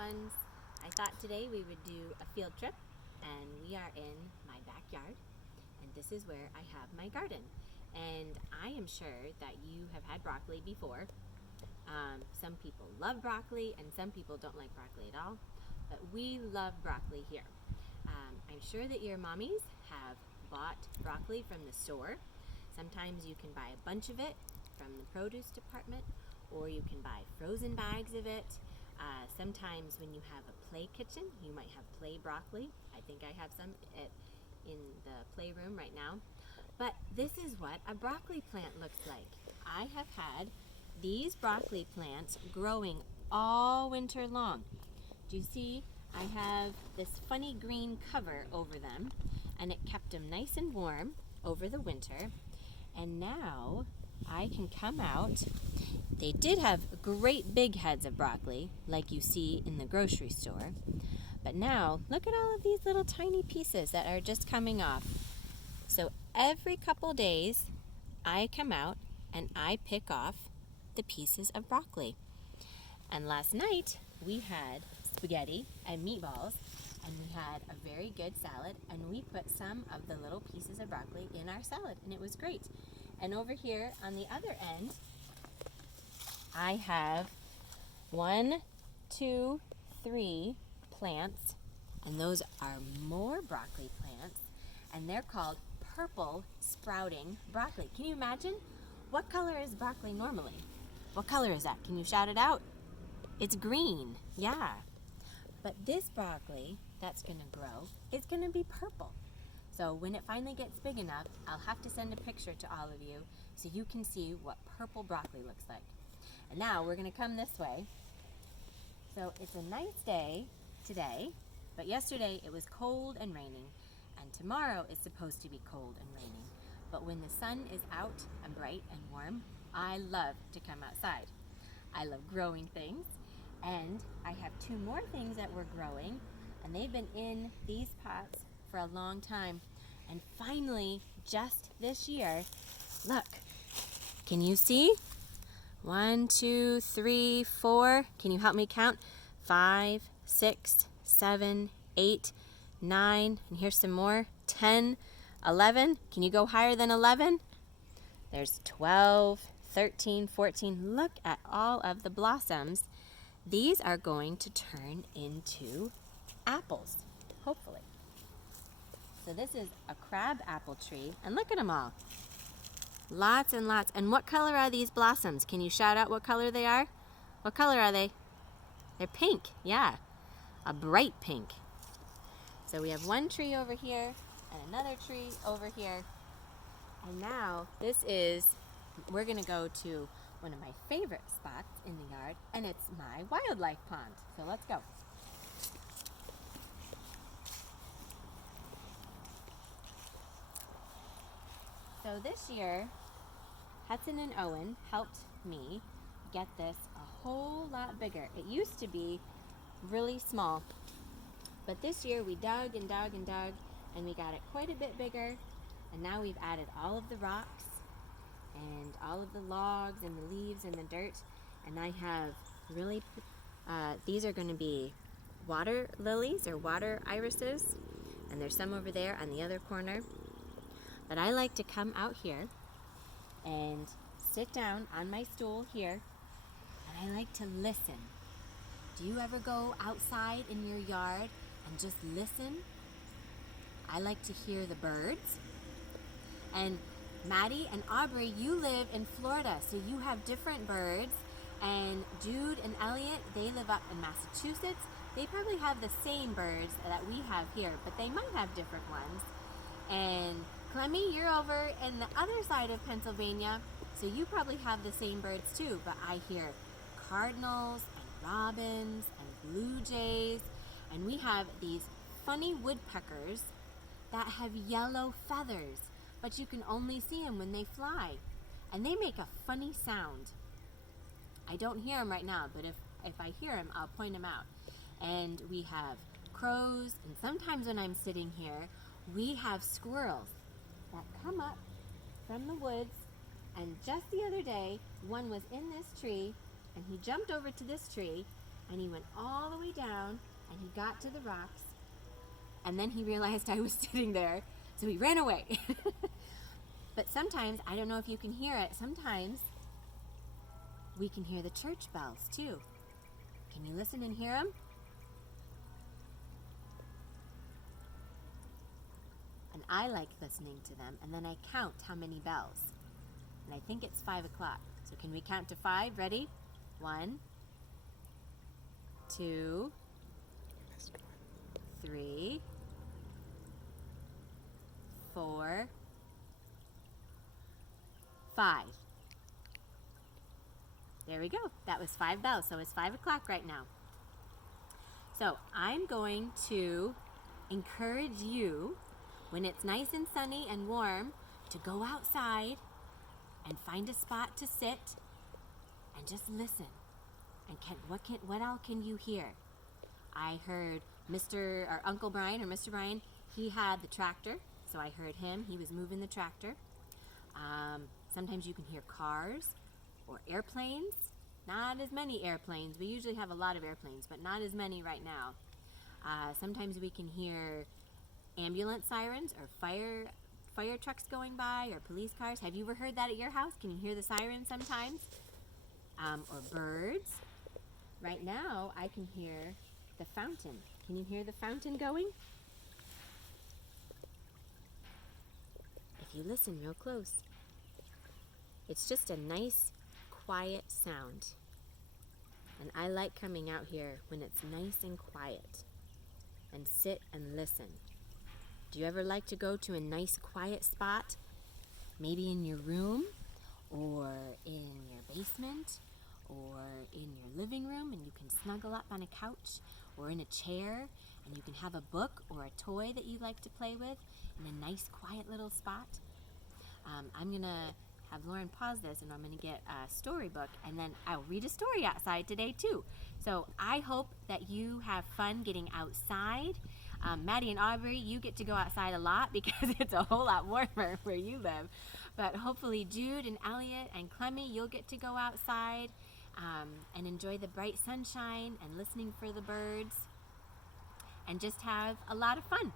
ones. I thought today we would do a field trip, and we are in my backyard, and this is where I have my garden. And I am sure that you have had broccoli before. Some people love broccoli and some people don't like broccoli at all, but we love broccoli here. I'm sure that your mommies have bought broccoli from the store. Sometimes you can buy a bunch of it from the produce department, or you can buy frozen bags of it. Sometimes when you have a play kitchen, you might have play broccoli. I think I have some in the playroom right now. But this is what a broccoli plant looks like. I have had these broccoli plants growing all winter long. Do you see? I have this funny green cover over them, and it kept them nice and warm over the winter. And now I can come out. They did have great big heads of broccoli, like you see in the grocery store. But now, look at all of these little tiny pieces that are just coming off. So every couple days, I come out and I pick off the pieces of broccoli. And last night, we had spaghetti and meatballs, and we had a very good salad, and we put some of the little pieces of broccoli in our salad, and it was great. And over here on the other end, I have 1, 2, 3 plants, and those are more broccoli plants, and they're called purple sprouting broccoli. Can you imagine? What color is broccoli normally? What color is that? Can you shout it out? It's green, yeah. But this broccoli that's going to grow is going to be purple. So when it finally gets big enough, I'll have to send a picture to all of you so you can see what purple broccoli looks like. And now we're going to come this way. So it's a nice day today, but yesterday it was cold and raining, and tomorrow is supposed to be cold and raining. But when the sun is out and bright and warm, I love to come outside. I love growing things, and I have 2 more things that we're growing, and they've been in these pots for a long time. And finally, just this year, look, can you see? 1, 2, 3, 4. Can you help me count? 5, 6, 7, 8, 9. And here's some more. 10, 11. Can you go higher than 11? There's 12, 13, 14. Look at all of the blossoms. These are going to turn into apples, hopefully. So this is a crab apple tree, and look at them all. Lots and lots. And what color are these blossoms? Can you shout out what color they are? What color are they? They're pink, yeah. A bright pink. So we have one tree over here and another tree over here. And now we're gonna go to one of my favorite spots in the yard, and it's my wildlife pond. So let's go. So this year, Hudson and Owen helped me get this a whole lot bigger. It used to be really small, but this year we dug and dug and dug, and we got it quite a bit bigger, and now we've added all of the rocks and all of the logs and the leaves and the dirt, and I have really, these are going to be water lilies or water irises, and there's some over there on the other corner. But I like to come out here and sit down on my stool here, and I like to listen. Do you ever go outside in your yard and just listen? I like to hear the birds. And Maddie and Aubrey, you live in Florida, so you have different birds. And Jude and Elliot, they live up in Massachusetts. They probably have the same birds that we have here, but they might have different ones. And Clemmy, you're over in the other side of Pennsylvania, so you probably have the same birds too, but I hear cardinals and robins and blue jays, and we have these funny woodpeckers that have yellow feathers, but you can only see them when they fly, and they make a funny sound. I don't hear them right now, but if I hear them, I'll point them out. And we have crows, and sometimes when I'm sitting here, we have squirrels that come up from the woods, and just the other day, one was in this tree, and he jumped over to this tree, and he went all the way down, and he got to the rocks, and then he realized I was sitting there, so he ran away. But sometimes, I don't know if you can hear it, sometimes we can hear the church bells too. Can you listen and hear them? And I like listening to them, and then I count how many bells. And I think it's 5 o'clock. So can we count to 5? Ready? 1, 2, 3, 4, 5. There we go. That was 5 bells. So it's 5 o'clock right now. So I'm going to encourage you, when it's nice and sunny and warm, to go outside and find a spot to sit and just listen. And what all can you hear? I heard Uncle Brian or Mr. Brian, he had the tractor, so I heard him. He was moving the tractor. Sometimes you can hear cars or airplanes. Not as many airplanes. We usually have a lot of airplanes, but not as many right now. Sometimes we can hear ambulance sirens or fire trucks going by, or police cars. Have you ever heard that at your house? Can you hear the sirens sometimes? Or birds. Right now, I can hear the fountain. Can you hear the fountain going? If you listen real close. It's just a nice, quiet sound. And I like coming out here when it's nice and quiet and sit and listen. Do you ever like to go to a nice, quiet spot? Maybe in your room, or in your basement, or in your living room, and you can snuggle up on a couch or in a chair, and you can have a book or a toy that you like to play with in a nice, quiet little spot. I'm going to have Lauren pause this, and I'm going to get a storybook, and then I'll read a story outside today too. So I hope that you have fun getting outside. Maddie and Aubrey, you get to go outside a lot because it's a whole lot warmer where you live. But hopefully Jude and Elliot and Clemmy, you'll get to go outside and enjoy the bright sunshine and listening for the birds and just have a lot of fun.